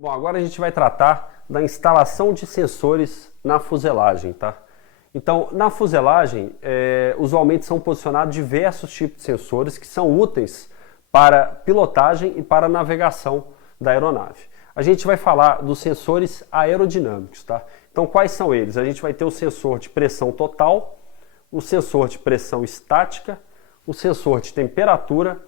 Bom, agora a gente vai tratar da instalação de sensores na fuselagem, tá? Então, na fuselagem, usualmente são posicionados diversos tipos de sensores que são úteis para pilotagem e para navegação da aeronave. A gente vai falar dos sensores aerodinâmicos, tá? Então, quais são eles? A gente vai ter o sensor de pressão total, o sensor de pressão estática, o sensor de temperatura,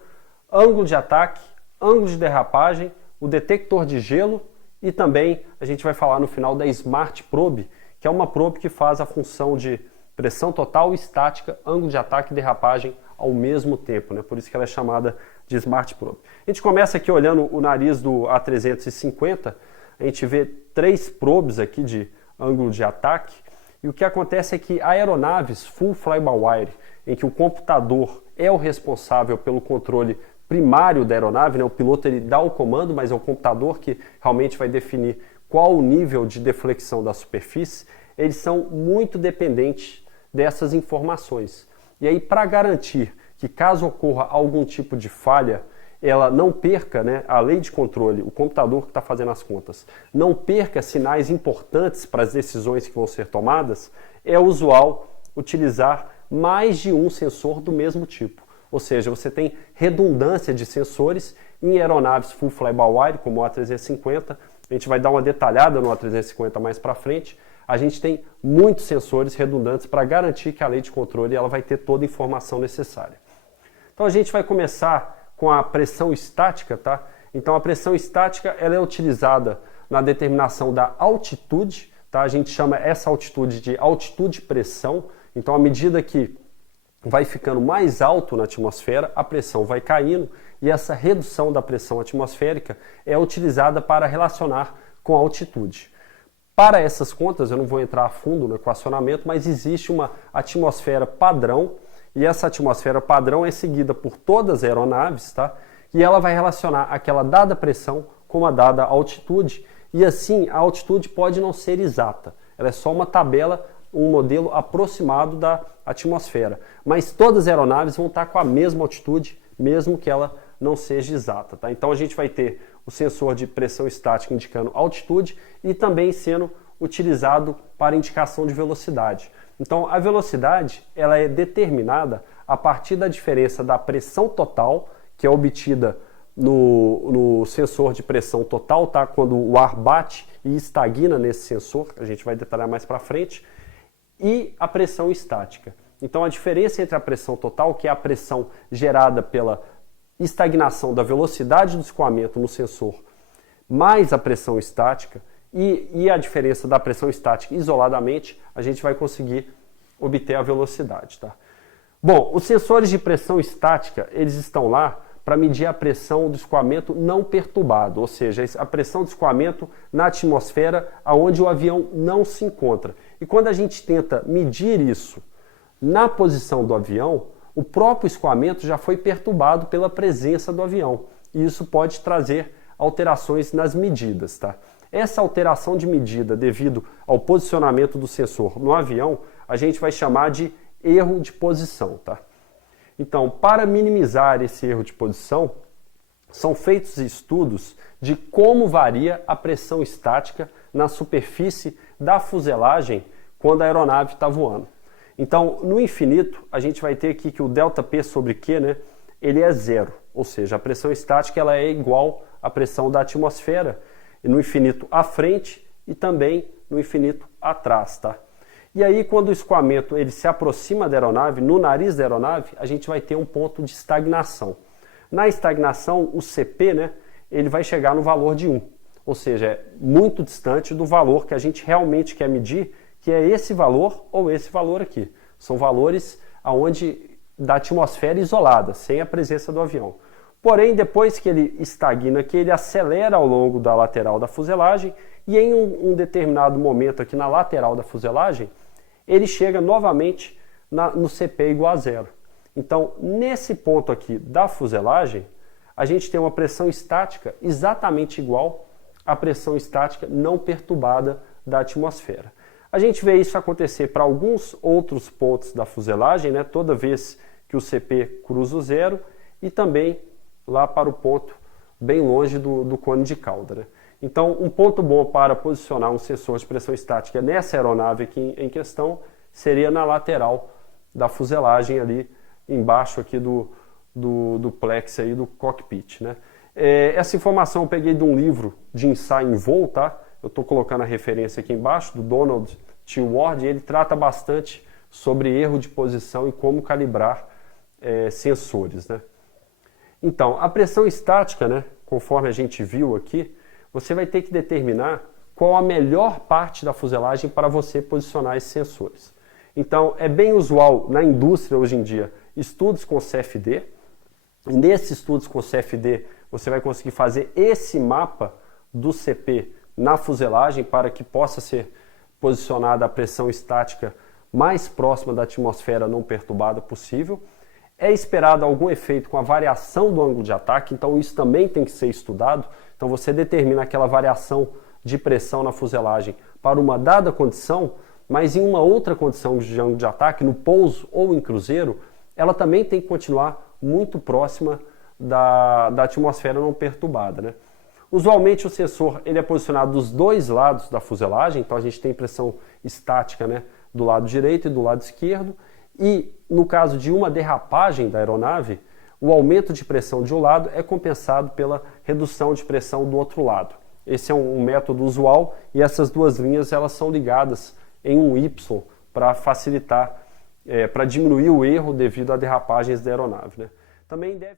ângulo de ataque, ângulo de derrapagem, o detector de gelo e também a gente vai falar no final da Smart Probe, que é uma probe que faz a função de pressão total, estática, ângulo de ataque e derrapagem ao mesmo tempo, né? Por isso que ela é chamada de Smart Probe. A gente começa aqui olhando o nariz do A350, a gente vê 3 probes aqui de ângulo de ataque e o que acontece é que aeronaves full fly-by-wire, em que o computador é o responsável pelo controle primário da aeronave, né? O piloto ele dá o comando, mas é o computador que realmente vai definir qual o nível de deflexão da superfície. Eles são muito dependentes dessas informações. E aí, para garantir que caso ocorra algum tipo de falha, ela não perca, né, a lei de controle, o computador que está fazendo as contas, não perca sinais importantes para as decisões que vão ser tomadas, é usual utilizar mais de um sensor do mesmo tipo. Ou seja, você tem redundância de sensores em aeronaves full fly-by-wire, como o A350. A gente vai dar uma detalhada no A350 mais para frente. A gente tem muitos sensores redundantes para garantir que a lei de controle ela vai ter toda a informação necessária. Então a gente vai começar com a pressão estática, tá? Então a pressão estática ela é utilizada na determinação da altitude, tá? A gente chama essa altitude de altitude-pressão. Então à medida que vai ficando mais alto na atmosfera, a pressão vai caindo e essa redução da pressão atmosférica é utilizada para relacionar com a altitude. Para essas contas, eu não vou entrar a fundo no equacionamento, mas existe uma atmosfera padrão e essa atmosfera padrão é seguida por todas as aeronaves, tá? E ela vai relacionar aquela dada pressão com a dada altitude e assim a altitude pode não ser exata, ela é só uma tabela, um modelo aproximado da atmosfera. Mas todas as aeronaves vão estar com a mesma altitude, mesmo que ela não seja exata, tá? Então a gente vai ter o sensor de pressão estática indicando altitude e também sendo utilizado para indicação de velocidade. Então a velocidade ela é determinada a partir da diferença da pressão total, que é obtida no sensor de pressão total, tá? Quando o ar bate e estagna nesse sensor, a gente vai detalhar mais para frente, e a pressão estática. Então a diferença entre a pressão total, que é a pressão gerada pela estagnação da velocidade do escoamento no sensor, mais a pressão estática, e a diferença da pressão estática isoladamente, a gente vai conseguir obter a velocidade, tá? Bom, os sensores de pressão estática, eles estão lá para medir a pressão do escoamento não perturbado, ou seja, a pressão de escoamento na atmosfera onde o avião não se encontra. E quando a gente tenta medir isso na posição do avião, o próprio escoamento já foi perturbado pela presença do avião. E isso pode trazer alterações nas medidas, tá? Essa alteração de medida devido ao posicionamento do sensor no avião, a gente vai chamar de erro de posição, tá? Então, para minimizar esse erro de posição, são feitos estudos de como varia a pressão estática na superfície da fuselagem quando a aeronave está voando. Então, no infinito, a gente vai ter aqui que o ΔP sobre Q, né, ele é zero, ou seja, a pressão estática ela é igual à pressão da atmosfera, e no infinito à frente e também no infinito atrás, tá? E aí, quando o escoamento ele se aproxima da aeronave, no nariz da aeronave, a gente vai ter um ponto de estagnação. Na estagnação, o CP, né, ele vai chegar no valor de 1, ou seja, é muito distante do valor que a gente realmente quer medir, que é esse valor ou esse valor aqui. São valores da atmosfera isolada, sem a presença do avião. Porém, depois que ele estagna aqui, ele acelera ao longo da lateral da fuselagem e em um determinado momento aqui na lateral da fuselagem, ele chega novamente no CP igual a zero. Então, nesse ponto aqui da fuselagem, a gente tem uma pressão estática exatamente igual à pressão estática não perturbada da atmosfera. A gente vê isso acontecer para alguns outros pontos da fuselagem, né, toda vez que o CP cruza o zero, e também lá para o ponto bem longe do cone de cauda, né? Então, um ponto bom para posicionar um sensor de pressão estática nessa aeronave aqui em questão seria na lateral da fuselagem ali embaixo aqui do plex aí do cockpit, né? Essa informação eu peguei de um livro de ensaio em voo, tá? Eu estou colocando a referência aqui embaixo, do Donald T. Ward, e ele trata bastante sobre erro de posição e como calibrar sensores, né? Então, a pressão estática, né, conforme a gente viu aqui, você vai ter que determinar qual a melhor parte da fuselagem para você posicionar esses sensores. Então, é bem usual na indústria hoje em dia estudos com CFD. Nesses estudos com CFD, você vai conseguir fazer esse mapa do CP na fuselagem para que possa ser posicionada a pressão estática mais próxima da atmosfera não perturbada possível. É esperado algum efeito com a variação do ângulo de ataque, então isso também tem que ser estudado. Então você determina aquela variação de pressão na fuselagem para uma dada condição, mas em uma outra condição de ângulo de ataque, no pouso ou em cruzeiro, ela também tem que continuar muito próxima da atmosfera não perturbada, né? Usualmente o sensor ele é posicionado dos dois lados da fuselagem, então a gente tem pressão estática, né, do lado direito e do lado esquerdo, e no caso de uma derrapagem da aeronave, o aumento de pressão de um lado é compensado pela redução de pressão do outro lado. Esse é um método usual e essas duas linhas elas são ligadas em um Y para facilitar, para diminuir o erro devido a derrapagens da aeronave, né? Também deve...